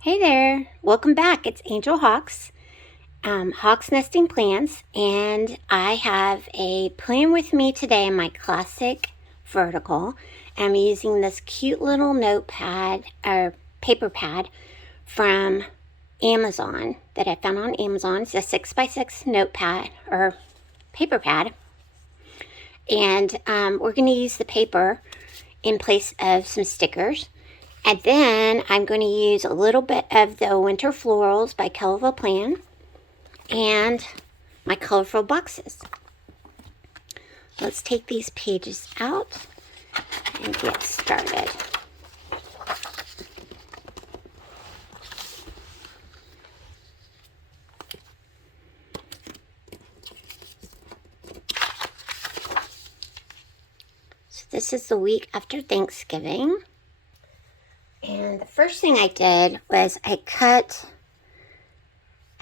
Hey there, welcome back. It's Angel Hawks, Hawks Nesting Plans, and I have a plan with me today in my classic vertical. I'm using this cute little notepad or paper pad from Amazon that I found on Amazon. It's a 6x6 notepad or paper pad, and we're going to use the paper in place of some stickers. And then I'm going to use a little bit of the Winter Florals by Kelva Plan and my colorful boxes. Let's take these pages out and get started. So this is the week after Thanksgiving. And the first thing I did was I cut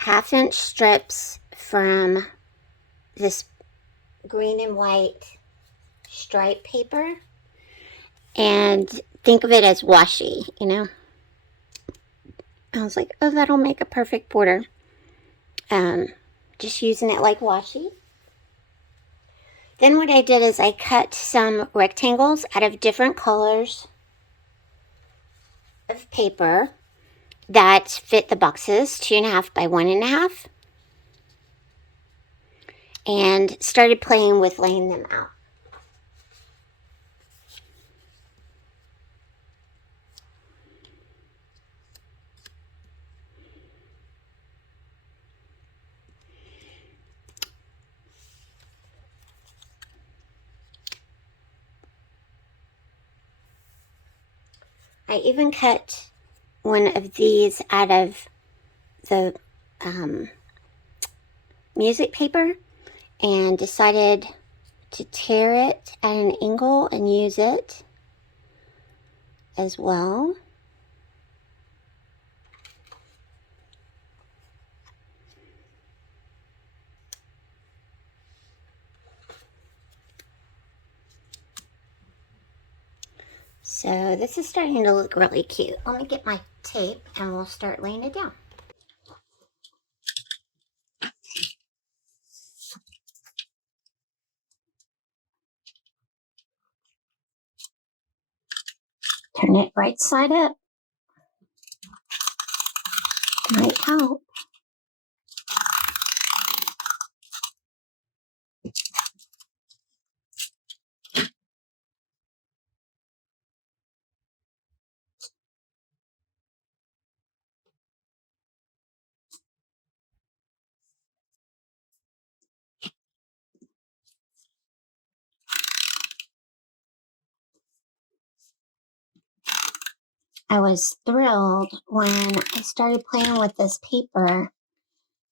1/2-inch strips from this green and white stripe paper. And think of it as washi, you know. I was like, oh, that'll make a perfect border. Just using it like washi. Then what I did is I cut some rectangles out of different colors of paper that fit the boxes, 2.5 by 1.5, and started playing with laying them out. I even cut one of these out of the music paper and decided to tear it at an angle and use it as well. So this is starting to look really cute. Let me get my tape and we'll start laying it down. Turn it right side up. Might help. I was thrilled when I started playing with this paper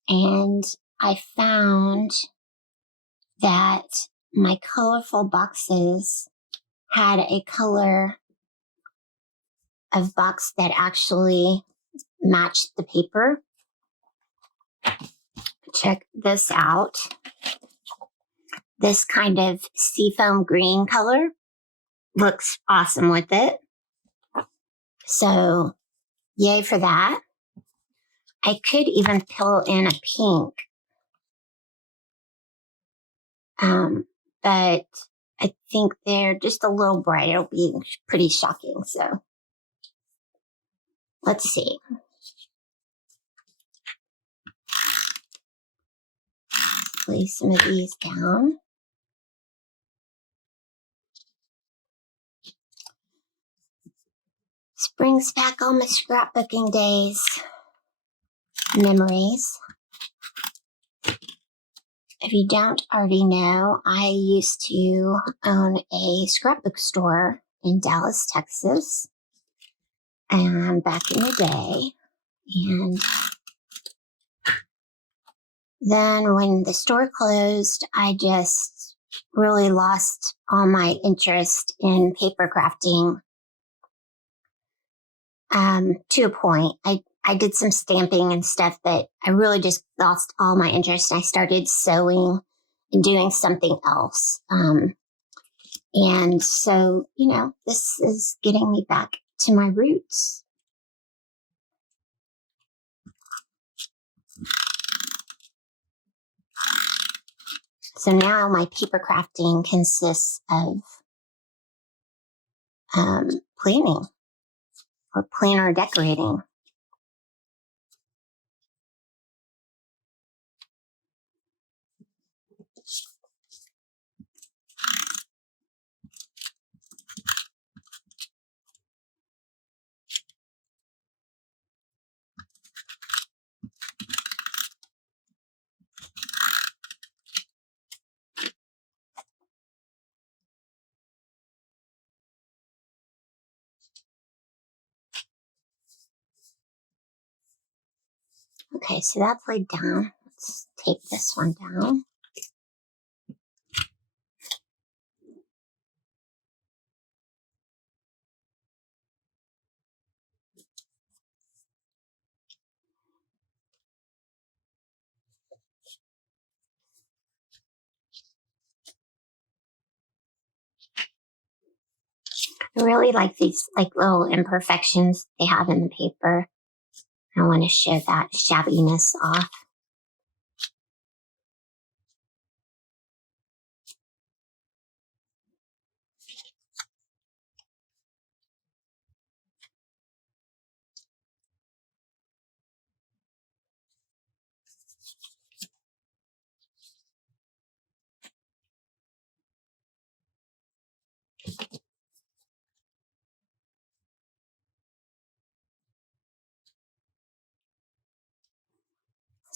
and I found that my colorful boxes had a color of box that actually matched the paper. Check this out. This kind of seafoam green color looks awesome with it. So yay for that. I could even fill in a pink. But I think they're just a little bright. It'll be pretty shocking. So let's see. Lay some of these down. This brings back all my scrapbooking days, memories. If you don't already know, I used to own a scrapbook store in Dallas, Texas, and back in the day. And then when the store closed, I just really lost all my interest in paper crafting. To a point, I did some stamping and stuff, but I really just lost all my interest. I started sewing and doing something else. And so, you know, this is getting me back to my roots. So now my paper crafting consists of planning or planner decorating. Okay, so that's laid down. Let's take this one down. I really like these like little imperfections they have in the paper. I want to show that shabbiness off.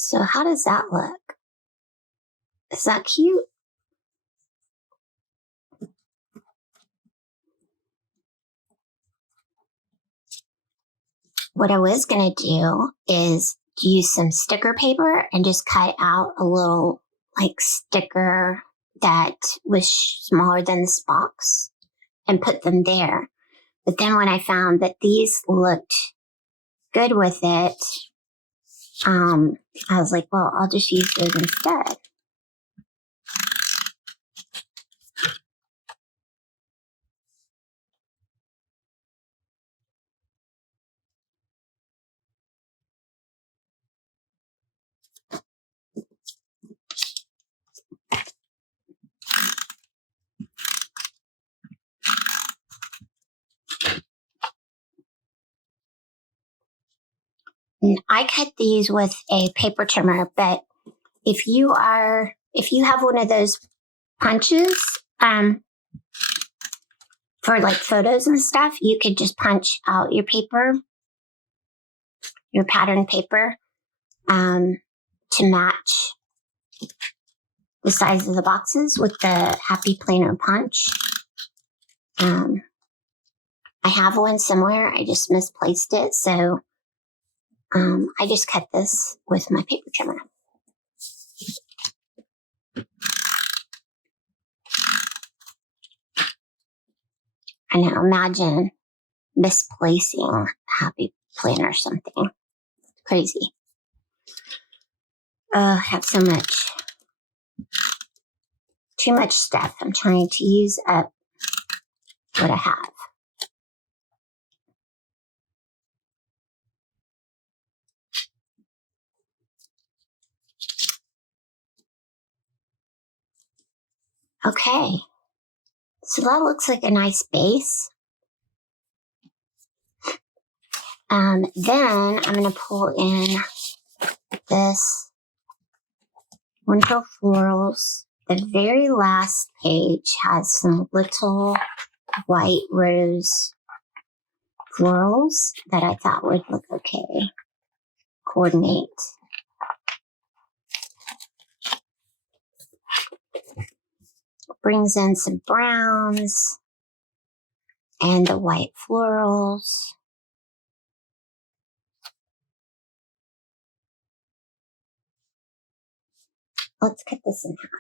So how does that look? Is that cute? What I was going to do is use some sticker paper and just cut out a little like sticker that was smaller than this box and put them there. But then when I found that these looked good with it, I was like, well, I'll just use those instead. And I cut these with a paper trimmer, but if you have one of those punches, for like photos and stuff, you could just punch out your paper, your pattern paper, to match the size of the boxes with the Happy Planner punch. I have one somewhere. I just misplaced it. So I just cut this with my paper trimmer. And now imagine misplacing Happy Planner or something. Crazy. I have so much. Too much stuff. I'm trying to use up what I have. Okay. So that looks like a nice base. Then I'm going to pull in this Winter Florals. The very last page has some little white rose florals that I thought would look okay. Coordinate. Brings in some browns and the white florals. Let's cut this in half.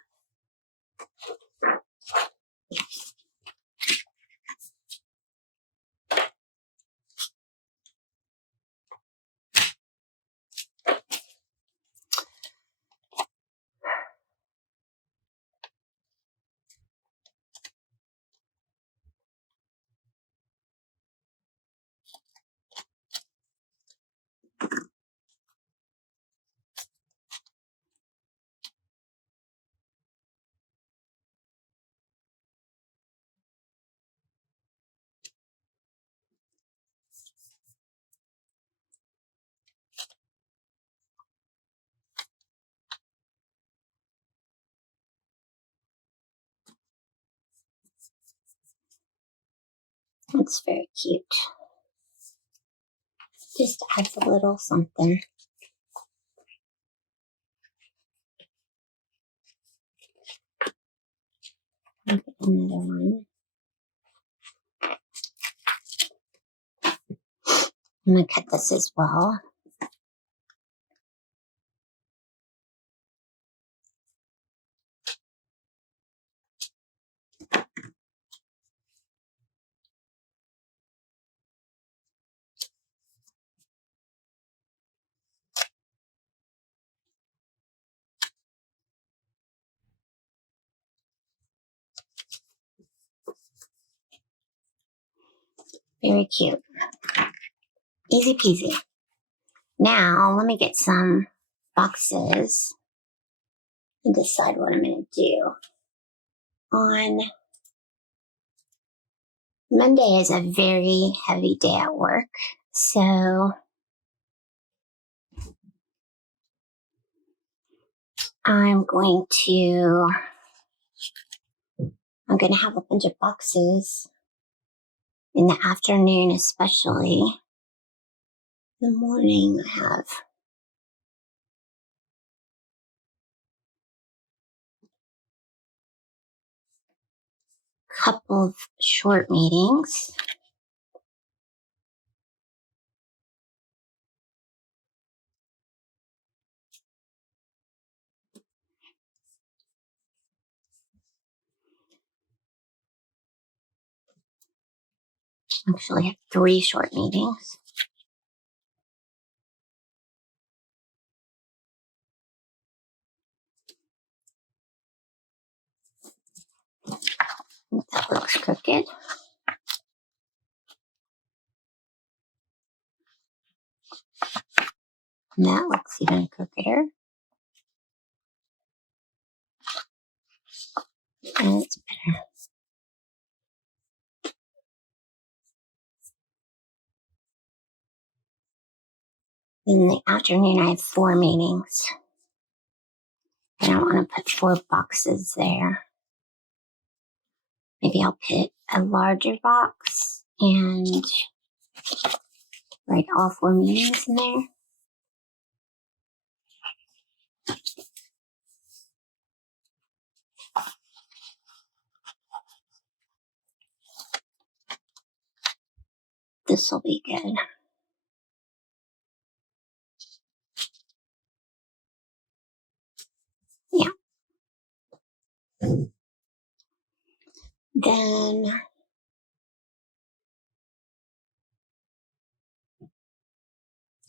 It's very cute. Just adds a little something. I'll get another one. I'm going to cut this as well. Very cute. Easy peasy. Now, let me get some boxes and decide what I'm going to do. On Monday is a very heavy day at work, so I'm going to have a bunch of boxes in the afternoon, especially. In the morning, I have a couple of short meetings. Actually, I have 3 short meetings. That looks crooked. And that looks even crookeder. And it's better. In the afternoon, I have 4 meetings. I don't want to put 4 boxes there. Maybe I'll put a larger box and write all 4 meetings in there. This will be good. Yeah. Then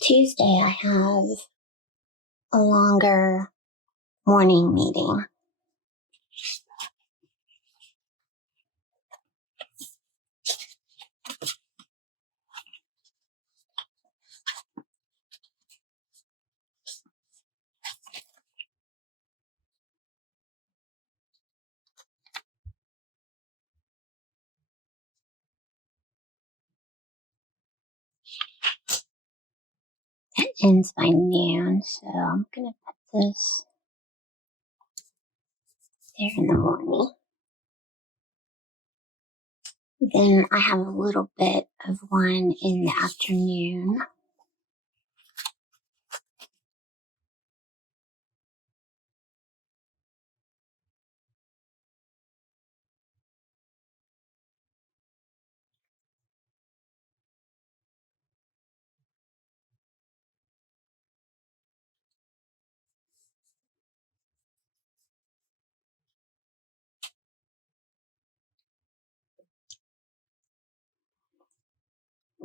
Tuesday, I have a longer morning meeting. It ends by noon, so I'm going to put this there in the morning. Then I have a little bit of one in the afternoon.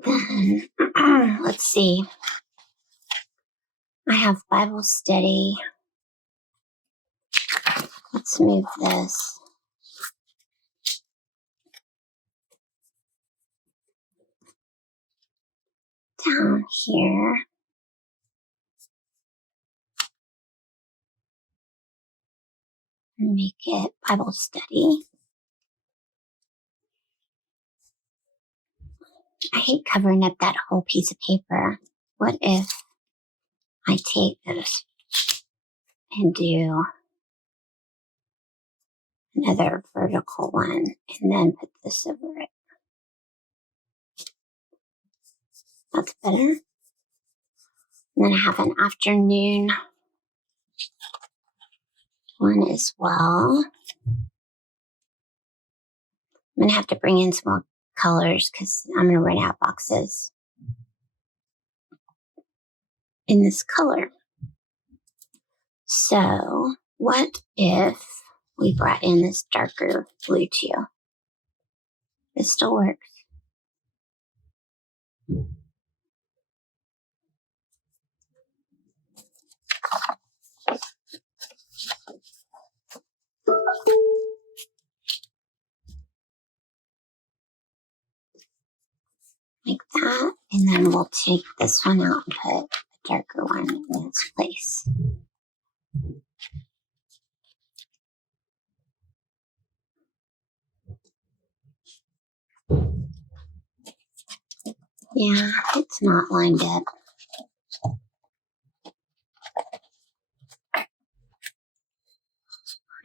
Then, let's see. I have Bible study. Let's move this down here. And make it Bible study. I hate covering up that whole piece of paper. What if I take this and do another vertical one and then put this over it? That's better. And then I have an afternoon one as well. I'm going to have to bring in some more colors because I'm going to run out of boxes in this color. So what if we brought in this darker blue too? This still works. Like that. And then we'll take this one out and put a darker one in its place. Yeah, it's not lined up.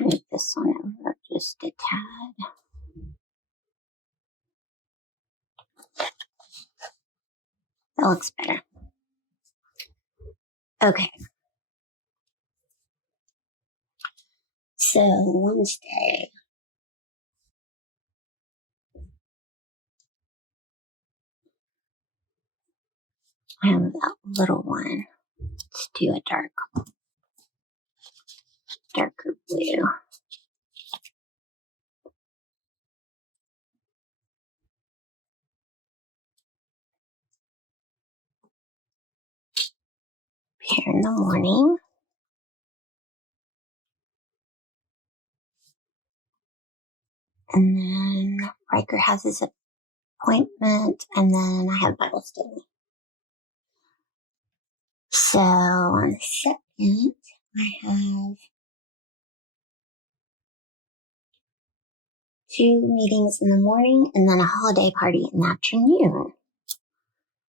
Move this one over just a tad. That looks better. Okay. So Wednesday. I have that little one. Let's do a darker blue. Here in the morning. And then Riker has his appointment, and then I have Bible study. So on the second, I have 2 meetings in the morning and then a holiday party in the afternoon.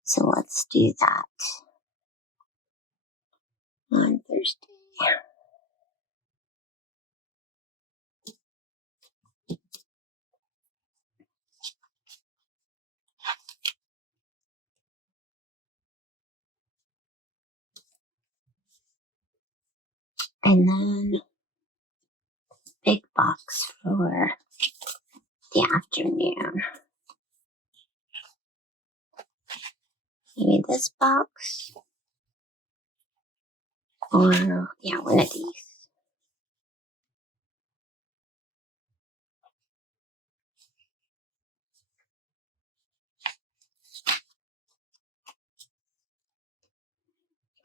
So let's do that on Thursday. And then big box for the afternoon. Maybe this box. Or, yeah, one of these.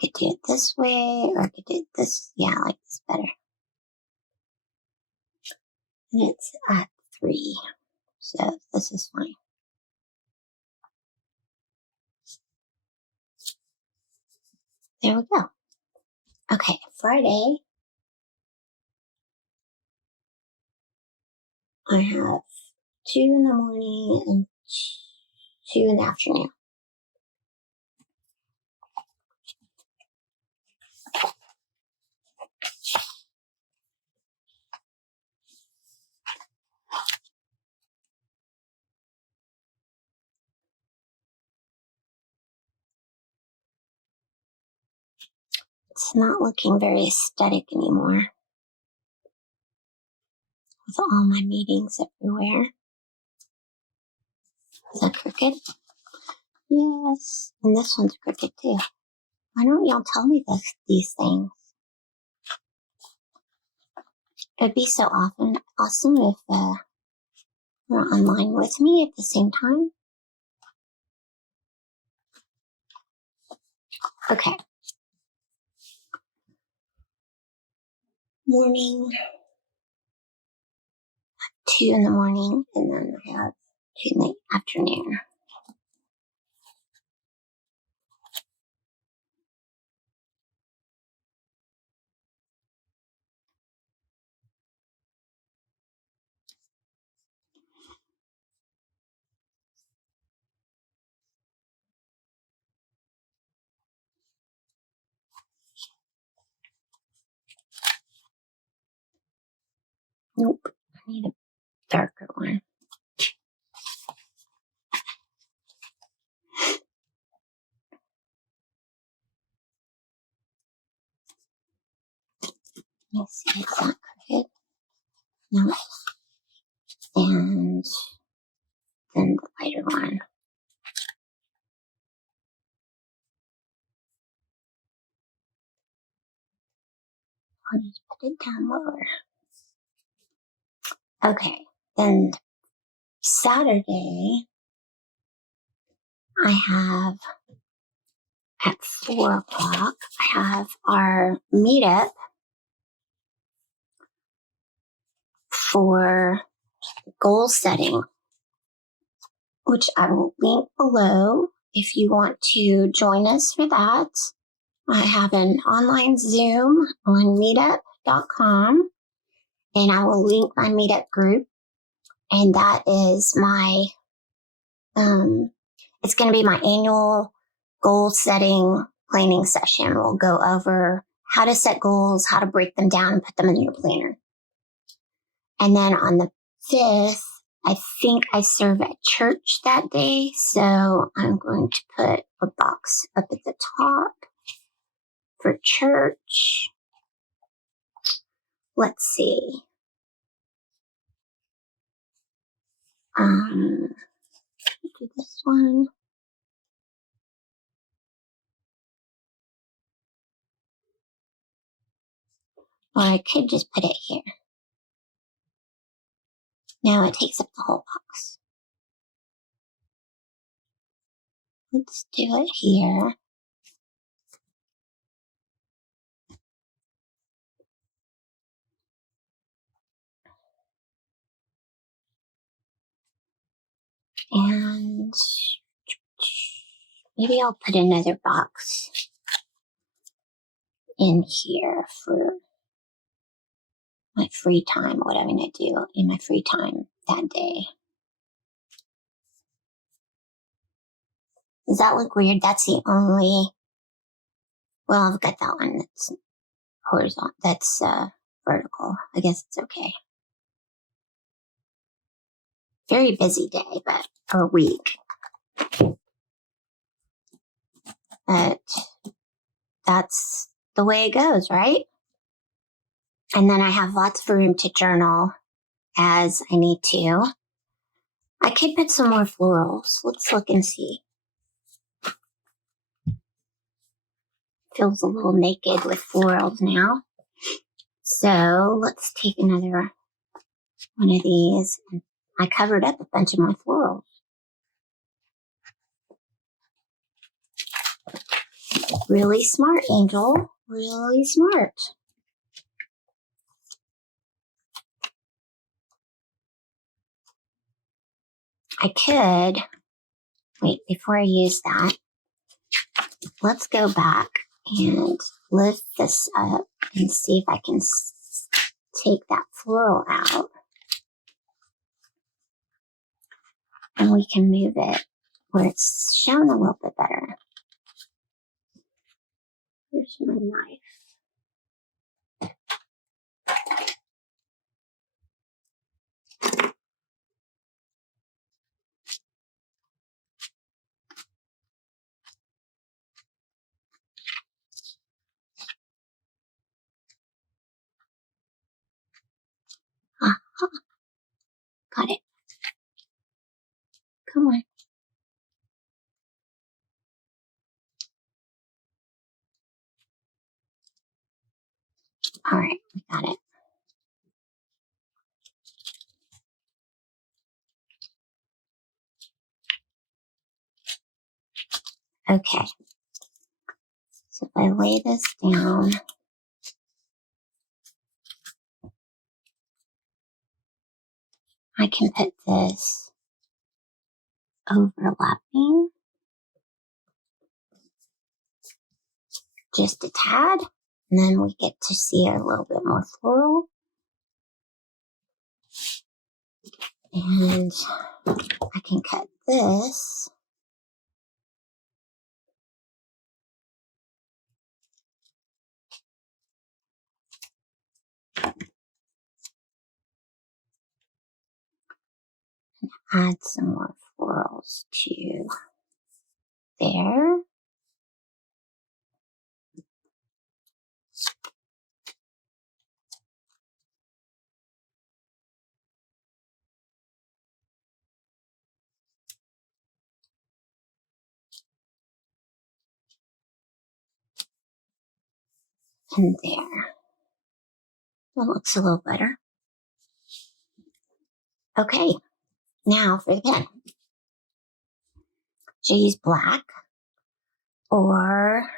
I could do it this way, or I could do it this. Yeah, I like this better. And it's at 3. So this is fine. There we go. Okay, Friday, I have 2 in the morning and 2 in the afternoon. It's not looking very aesthetic anymore with all my meetings everywhere. Is that crooked? Yes. And this one's crooked too. Why don't y'all tell me these things? It'd be so awesome if you're online with me at the same time. Okay. Morning, 2 in the morning, and then I have 2 in the afternoon. Nope. I need a darker one. Let me see, it's not crooked. No. And then the lighter one. I'll just put it down lower. Okay, then Saturday, I have at 4 o'clock, I have our meetup for goal setting, which I will link below if you want to join us for that. I have an online Zoom on meetup.com, and I will link my meetup group, and that is my, it's going to be my annual goal setting planning session. We'll go over how to set goals, how to break them down and put them in your planner. And then on the 5th, I think I serve at church that day, so I'm going to put a box up at the top for church. Let's see. Do this one. Or I could just put it here. Now it takes up the whole box. Let's do it here. And maybe I'll put another box in here for my free time, what I'm going to do in my free time that day. Does that look weird? That's the only, well, I've got that one that's horizontal, that's vertical. I guess it's okay. Very busy day, or week. But that's the way it goes, right? And then I have lots of room to journal as I need to. I could put some more florals. Let's look and see. Feels a little naked with florals now. So let's take another one of these. I covered up a bunch of my florals. Really smart, Angel. Really smart. I could, wait, before I use that, let's go back and lift this up and see if I can take that floral out. And we can move it where it's shown a little bit better. Here's my knife. Got it. Come on. All right, we got it. Okay. So if I lay this down, I can put this overlapping just a tad, and then we get to see a little bit more floral. And I can cut this. Add some more florals to there. And there. That looks a little better. Okay, now for the pen. Should I use black or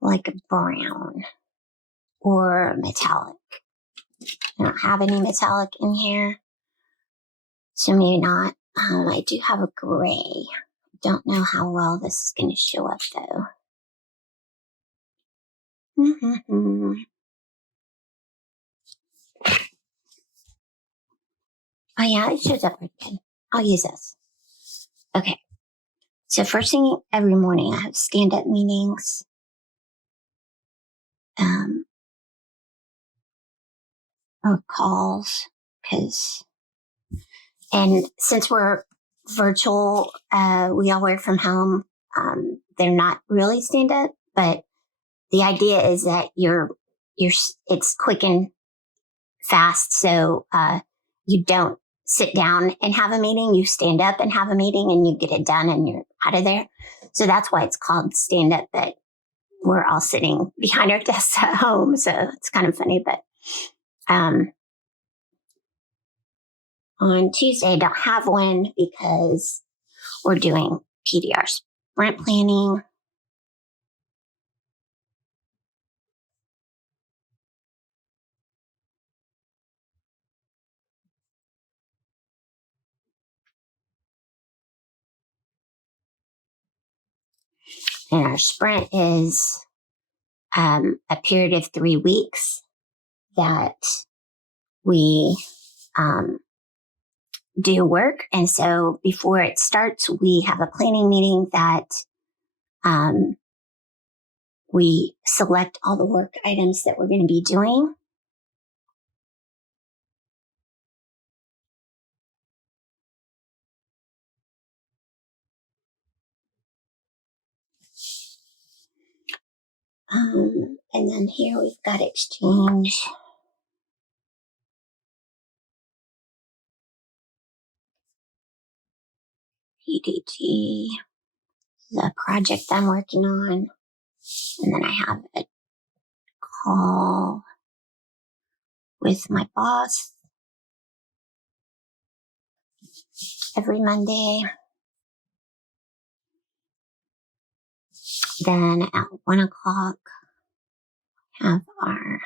like a brown or metallic? I don't have any metallic in here, so maybe not. I do have a gray. Don't know how well this is going to show up though. Oh yeah, it shows up pretty good. I'll use this. Okay. So first thing every morning, I have stand-up meetings. Or calls, and since we're virtual, we all work from home. They're not really stand-up, but the idea is that it's quick and fast. So, you don't sit down and have a meeting. You stand up and have a meeting and you get it done and you're out of there. So that's why it's called stand up, but we're all sitting behind our desks at home. So it's kind of funny, but, on Tuesday, I don't have one because we're doing PDR sprint planning. And our sprint is a period of 3 weeks that we do work. And so before it starts, we have a planning meeting that we select all the work items that we're going to be doing. And then here we've got exchange. PDT, the project I'm working on. And then I have a call with my boss every Monday. Then at 1:00, have our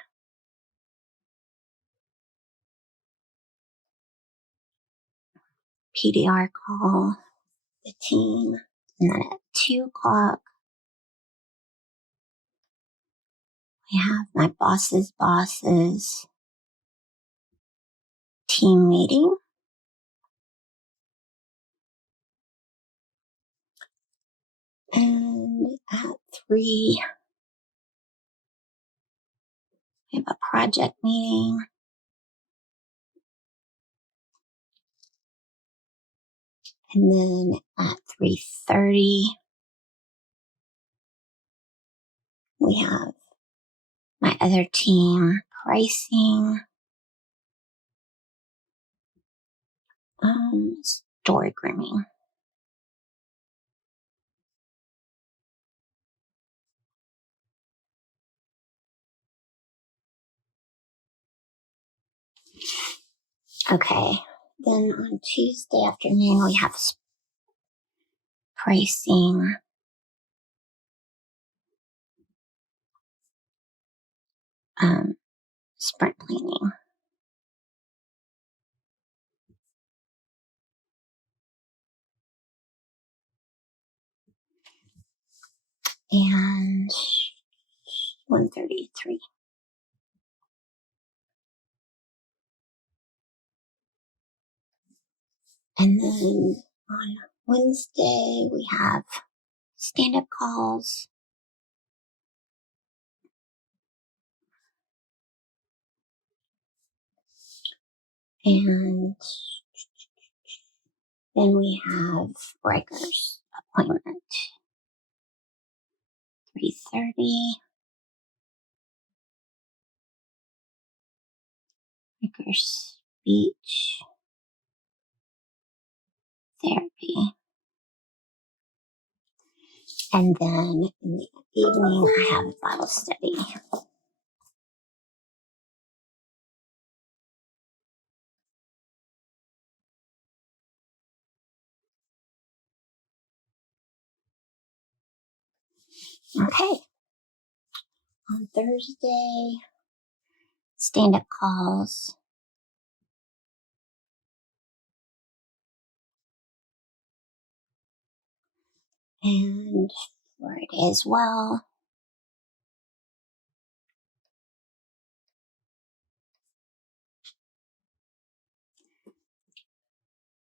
PDR call, the team. And then at 2:00, we have my boss's team meeting. And at 3:00, we have a project meeting. And then at 3:30, we have my other team pricing, story grooming. Okay. Then on Tuesday afternoon, we have pricing, sprint planning. And 1:33. And then on Wednesday, we have stand-up calls. And then we have Riker's appointment. 3:30. Riker's speech therapy. And then in the evening, I have a Bible study. Okay. On Thursday, stand-up calls. And Friday as well.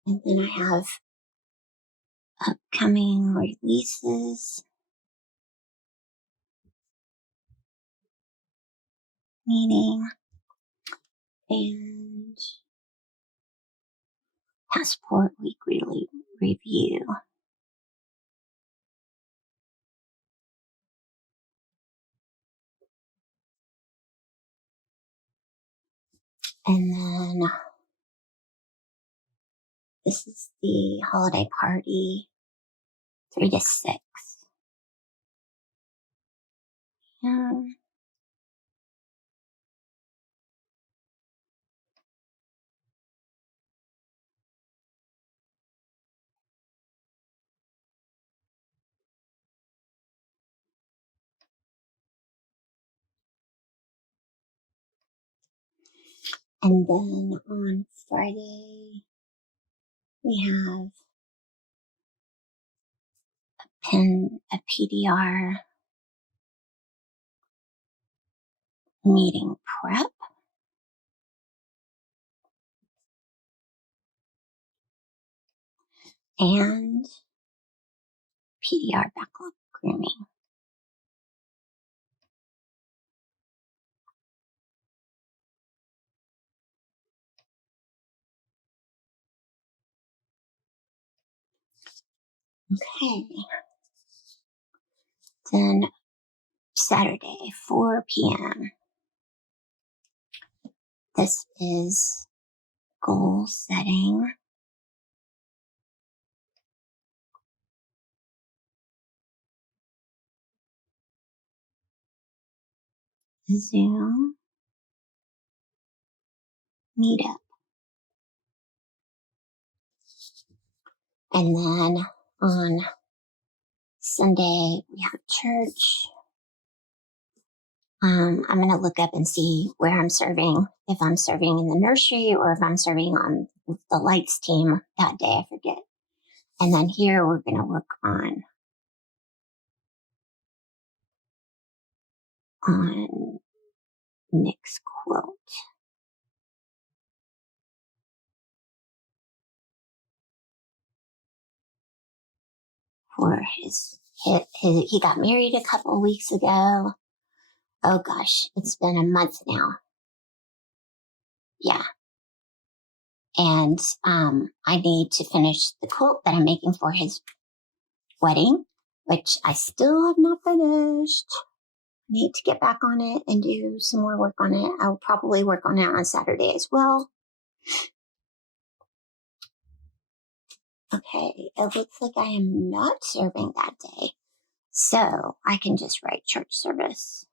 And then I have upcoming releases, meeting, and Passport Weekly Review. And then this is the holiday party, 3 to 6. And then on Friday, we have a PDR meeting prep. And PDR backlog grooming. Okay. Then Saturday, 4 p.m. This is goal setting. Zoom meetup. And then on Sunday, we have church. I'm going to look up and see where I'm serving, if I'm serving in the nursery or if I'm serving on the lights team that day, I forget. And then here we're going to work on Nick's quilt. For he got married a couple of weeks ago. Oh gosh, it's been a month now. Yeah. And I need to finish the quilt that I'm making for his wedding, which I still have not finished. I need to get back on it and do some more work on it. I'll probably work on it on Saturday as well. Okay, it looks like I am not serving that day. So I can just write church service.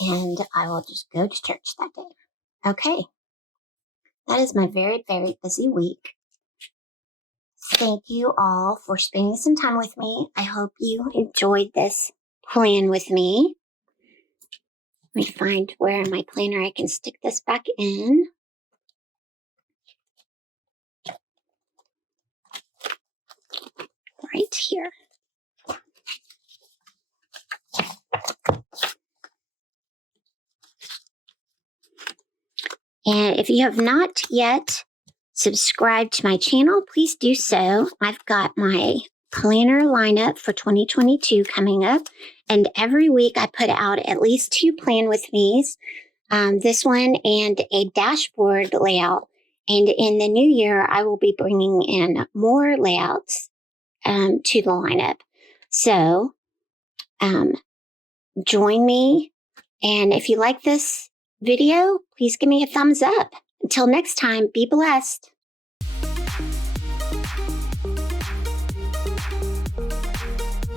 And I will just go to church that day. Okay. That is my very, very busy week. Thank you all for spending some time with me. I hope you enjoyed this plan with me. Let me find where in my planner I can stick this back in. Right here. And if you have not yet subscribed to my channel, please do so. I've got my planner lineup for 2022 coming up. And every week I put out at least 2 plan with me's. This one and a dashboard layout. And in the new year, I will be bringing in more layouts to the lineup. So join me. And if you like this video, please give me a thumbs up. Until next time, be blessed.